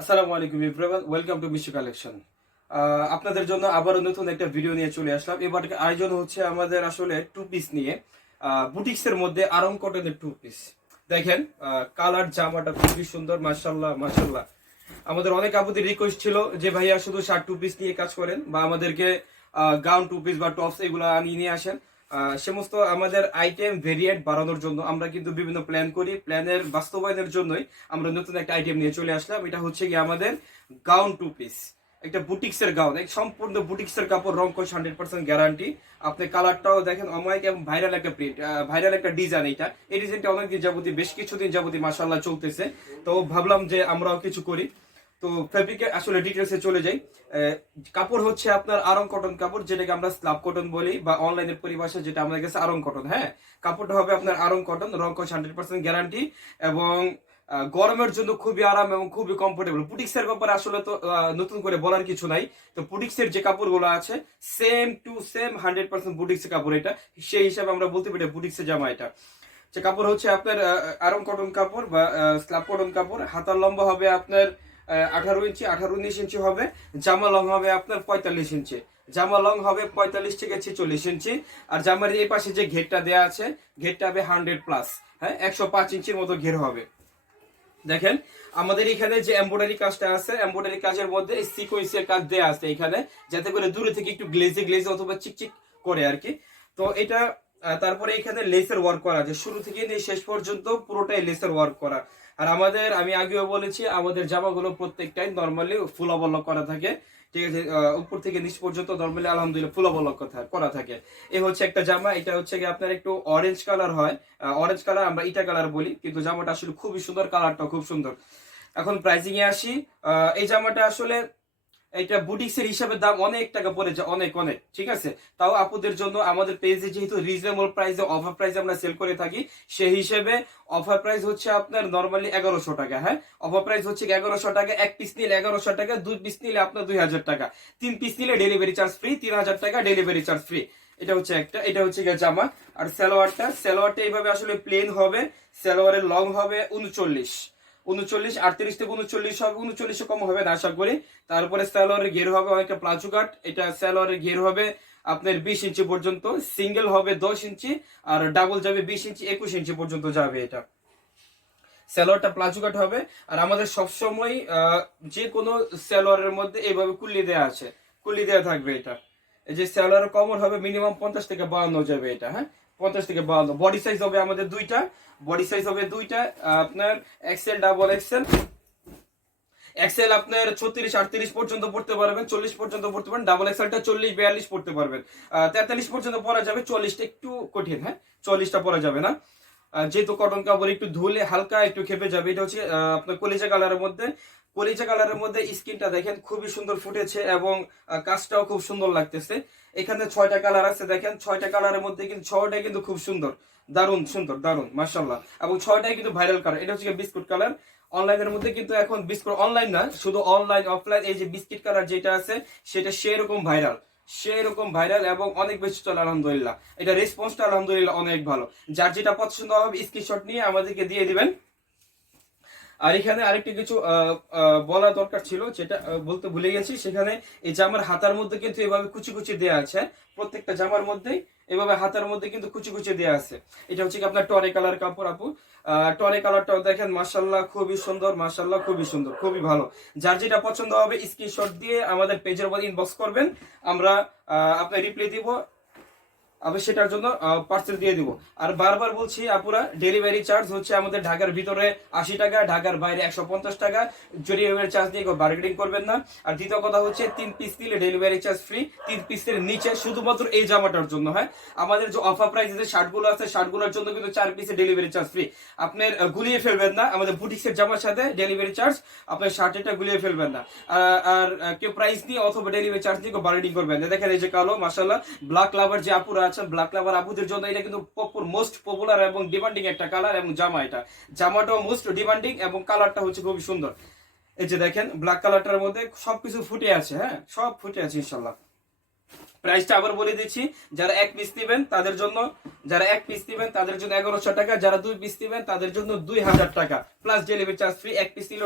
আসসালামু আলাইকুম everyone, welcome to Mishu collection. আপনাদের জন্য আবারও নতুন একটা ভিডিও নিয়ে চলে আসলাম। এবার আয়োজন হচ্ছে আমাদের আসলে টু পিস নিয়ে, বুটিক্সের মধ্যে আরং কটনের টু পিস। দেখেন কালার জামাটা খুবই সুন্দর, মাশাল্লাহ মাশাল্লাহ। আমাদের অনেক আপুদের রিকোয়েস্ট ছিল যে ভাইয়া শুধু শার্ট টু পিস নিয়ে কাজ করেন বা আমাদেরকে গাউন টু পিস বা টপস এগুলো আনিয়ে নিয়ে আসেন। সমস্ত আমাদের আইটেম ভেরিয়েন্ট বাড়ানোর জন্য আমরা কিন্তু বিভিন্ন প্ল্যান করি। প্ল্যানের বাস্তবায়নের জন্যই আমরা নতুন একটা আইটেম নিয়ে চলে আসলাম। এটা হচ্ছে কি আমাদের গাউন টু পিস, একটা বুটিক্সের গাউন, এক সম্পূর্ণ বুটিক্সের কাপড়, রং কোশ 100% গ্যারান্টি। আপনি কালারটাও দেখেন অমায়িক এবং ভাইরাল একটা প্রিন্ট, ভাইরাল একটা ডিজাইন। এই ডিজাইনটা অনেকদিন যাবতীয়, বেশ কিছুদিন যাবতীয় মাশাআল্লাহ চলতেছে। তো ভাবলাম যে আমরাও কিছু করি। তো ফেব্রিকে আসলে ডিটেলসে চলে যাই। কাপড় হচ্ছে আপনার আরং কটন কাপড়, যেটাকে আমরা স্ল্যাব কটন বলি বা অনলাইনের পরিভাষা যেটা আমাদের কাছে আরং কটন। হ্যাঁ, কাপড়টা হবে আপনার আরং কটন, রং কোশ 100% গ্যারান্টি এবং গরমের জন্য খুবই আরাম এবং খুবই কমফোর্টেবল। বুটিক্সের ব্যাপারে আসলে তো নতুন করে বলার কিছু নাই। তো বুটিক্সের যে কাপড়গুলো আছে সেম টু সেম 100% বুটিক্সের কাপড় এটা। সেই হিসাবে আমরা বলতে পারি বুটিক্সের জামা এটা। যে কাপড় হচ্ছে আপনার আরং কটন কাপড় বা স্ল্যাব কটন কাপড়। হাতার লম্বা হবে আপনার 18 ইঞ্চি, 18-19 ইঞ্চি হবে। জামা লং হবে আপনার 45 ইঞ্চি। জামা লং হবে 45 থেকে 46 ইঞ্চি। আর জামার এই পাশে যে ঘেরটা দেওয়া আছে, ঘেরটা হবে 100+। হ্যাঁ, 105 ইঞ্চির মতো ঘের হবে। দেখেন আমাদের এখানে যে এমব্রয়ডারি কাজটা আছে, এমব্রয়ডারি কাজের মধ্যে সিকোয়েন্সের কাজ দেওয়া আছে এখানে, যাতে করে দূরে থেকে একটু গ্লেজে গ্লেজে অথবা চিকচিক করে আর কি। তো এটা তারপরে এখানে লেসের ওয়ার্ক করা, যে শুরু থেকে নিয়ে শেষ পর্যন্ত পুরোটাই লেসের ওয়ার্ক করা। আর আমাদের, আমি আগেও বলেছি, আমাদের জামাগুলো প্রত্যেকটাই নর্মালি ফুল ওভারলক করা থাকে। ঠিক আছে, উপর থেকে নিচ পর্যন্ত নর্মালি আলহামদুলিল্লাহ ফুল ওভারলক করা থাকে। এ হচ্ছে একটা জামা। এটা হচ্ছে কি আপনার একটু অরেঞ্জ কালার হয়, অরেঞ্জ কালার আমরা ইটা কালার বলি, কিন্তু জামাটা আসলে খুবই সুন্দর, কালারটা খুব সুন্দর। এখন প্রাইসিং এ আসি। এই জামাটা আসলে এটা বুটিক্সের হিসাবে দাম অনেক টাকা পড়ে যায়, অনেক অনেক। ঠিক আছে, তাও আপুদের জন্য আমাদের পেজে যেহেতু রিজনেবল প্রাইসে, অফার প্রাইসে আমরা সেল করে থাকি, সেই হিসেবে অফার প্রাইস হচ্ছে আপনার নর্মালি 1100 টাকা। হ্যাঁ, অফার প্রাইস হচ্ছে 1100 টাকা। এক পিস নিলে 1100 টাকা, দুই পিস নিলে আপনার 2000 টাকা, তিন পিস নিলে ডেলিভারি চার্জ ফ্রি, 3000 টাকা ডেলিভারি চার্জ ফ্রি। এটা হচ্ছে একটা, এটা হচ্ছে গিয়ে জামা। আর সালোয়ারটা এইভাবে আসলে প্লেন হবে। সালোয়ারের লং হবে 39, 38 থেকে 39 হবে, 39 কম হবে না আশা করি। তারপরে সালোয়ারের ঘের হবে অনেকটা প্লাজো কাট। এটা সালোয়ারের ঘের হবে আপনার 20 ইঞ্চি পর্যন্ত, সিঙ্গেল হবে 10 ইঞ্চি, আর ডাবল যাবে 20 ইঞ্চি, 21 ইঞ্চি পর্যন্ত যাবে এটা। সালোয়ারটা প্লাজো কাট হবে। আর আমাদের সবসময় যে কোনো সালোয়ারের মধ্যে এইভাবে কুল্লি দেওয়া আছে, কুল্লি দেওয়া থাকবে এটা। এই যে সালোয়ার কমন হবে মিনিমাম 50 থেকে 52 যাবে এটা। হ্যাঁ, 50 থেকে 52। বডি সাইজ হবে আমাদের দুইটা, বডি সাইজ হবে দুইটা আপনার এক্সেল, ডাবল এক্সেল। এক্সেল আপনার 36-38 পর্যন্ত পড়তে পারবেন, 40 পর্যন্ত পড়তে পারবেন। ডাবল এক্সেলটা 40-42 পড়তে পারবেন। 43 পর্যন্ত পরা যাবে, 40টা একটু কঠিন। হ্যাঁ, 40টা পরা যাবে না। যেহেতু কটন কাপড় একটু ধুলে হালকা একটু খেপে যাবে। এটা হচ্ছে আপনার কলিজা কালারের মধ্যে। কলিজা কালারের মধ্যে স্কিনটা দেখেন খুবই সুন্দর ফুটেছে এবং কাজটাও খুব সুন্দর লাগতেছে। এখানে 6টা কালার আছে, দেখেন 6টা কালারের মধ্যে কিন্তু 6টাই কিন্তু খুব সুন্দর, দারুণ সুন্দর, দারুণ মাশাআল্লাহ। এবং 6টাই কিন্তু ভাইরাল কালার। এটা হচ্ছে বিস্কুট কালার। অনলাইনের মধ্যে কিন্তু এখন বিস্কুট, অনলাইন না শুধু অনলাইন অফলাইন, এই যে বিস্কিট কালার যেটা আছে সেটা সেরকম ভাইরাল, সেরকম ভাইরাল এবং অনেক বেশি চলে আলহামদুলিল্লাহ। এটা রেসপন্সটা আলহামদুলিল্লাহ অনেক ভালো। যার যেটা পছন্দ হবে স্ক্রিনশট নিয়ে আমাদেরকে দিয়ে দিবেন। আর এখানে আরেকটি কিছু বলা দরকার ছিল, যেটা বলতে ভুলে গেছি। সেখানে এই জামার হাতার মধ্যে কিন্তু এভাবে কুচি কুচি দেওয়া আছে, প্রত্যেকটা জামার মধ্যেই এভাবে হাতার মধ্যে কিন্তু কুচি কুচি দেওয়া আছে। এটা হচ্ছে কি আপনার টরে কালার কাপড় আপু। টরে কালারটাও দেখেন মাশাল্লাহ খুবই সুন্দর, মাশাল্লাহ খুবই সুন্দর, খুবই ভালো। যার যেটা পছন্দ হবে স্ক্রিনশট দিয়ে আমাদের পেজের উপর ইনবক্স করবেন, আমরা আপনার রিপ্লাই দিব, আমি সেটার জন্য পার্সেল দিয়ে দিব। আর বারবার বলছি আপুরা, ডেলিভারি চার্জ হচ্ছে আমাদের ঢাকার ভিতরে 80 টাকা, ঢাকার বাইরে 150 টাকা। ডেলিভারি চার্জ নিয়ে বার্গেনিং করবেন না। আর দ্বিতীয় কথা হচ্ছে 3 পিস নিলে ডেলিভারি চার্জ ফ্রি, 3 পিসের নিচে, শুধুমাত্র এই জামাটার জন্য। হ্যাঁ, আমাদের যে অফার প্রাইস যে শার্টগুলো আছে, শার্টগুলোর জন্য কিন্তু 4 পিসের ডেলিভারি চার্জ ফ্রি। আপনার গুলিয়ে ফেলবেন না আমাদের বুটিক্সের জামার সাথে ডেলিভারি চার্জ, আপনার শার্টেরটা গুলিয়ে ফেলবেন না। আর কেউ প্রাইস নিয়ে অথবা ডেলিভারি চার্জ নিয়ে বার্গেনিং করবেন না। দেখেন এই যে কালো মাশাআল্লাহ ব্ল্যাক লাভার যে আপুরা আছেন, ব্ল্যাক লাভার আপুদের জন্য এটা কিন্তু মোস্ট পপুলার এবং ডিমান্ডিং একটা কালার এবং জামা। এটা জামাটাও মোস্ট ডিমান্ডিং এবং কালারটা হচ্ছে খুবই সুন্দর। এই যে দেখেন ব্ল্যাক কালারটার মধ্যে সবকিছু ফুটে আছে। হ্যাঁ, সব ফুটে আছে ইনশাল্লাহ। প্রাইসটা আবার বলে দিচ্ছি, যারা এক পিস নেবেন তাদের জন্য, 1100 টাকা, যারা 2 পিস নেবেন তাদের জন্য 2000 টাকা প্লাস ডেলিভারি চার্জ ফ্রি। এক পিস নিলে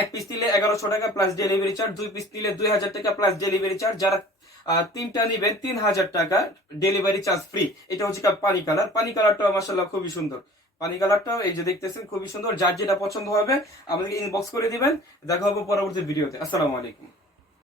এক পিস নিলে 1100 টাকা প্লাস ডেলিভারি চার্জ, 2 পিস নিলে 2000 টাকা প্লাস ডেলিভারি চার্জ, যারা তিনটা নিবেন 3000 টাকা ডেলিভারি চার্জ ফ্রি। এটা হচ্ছে পানি কালার, পানি কালারটা মাশাআল্লাহ খুবই সুন্দর। পানি কালারটাও এই যে দেখতেছেন খুবই সুন্দর। যার যেটা পছন্দ হবে আমাদেরকে ইনবক্স করে দিবেন। দেখা হবে পরবর্তী ভিডিওতে। আসসালামু আলাইকুম।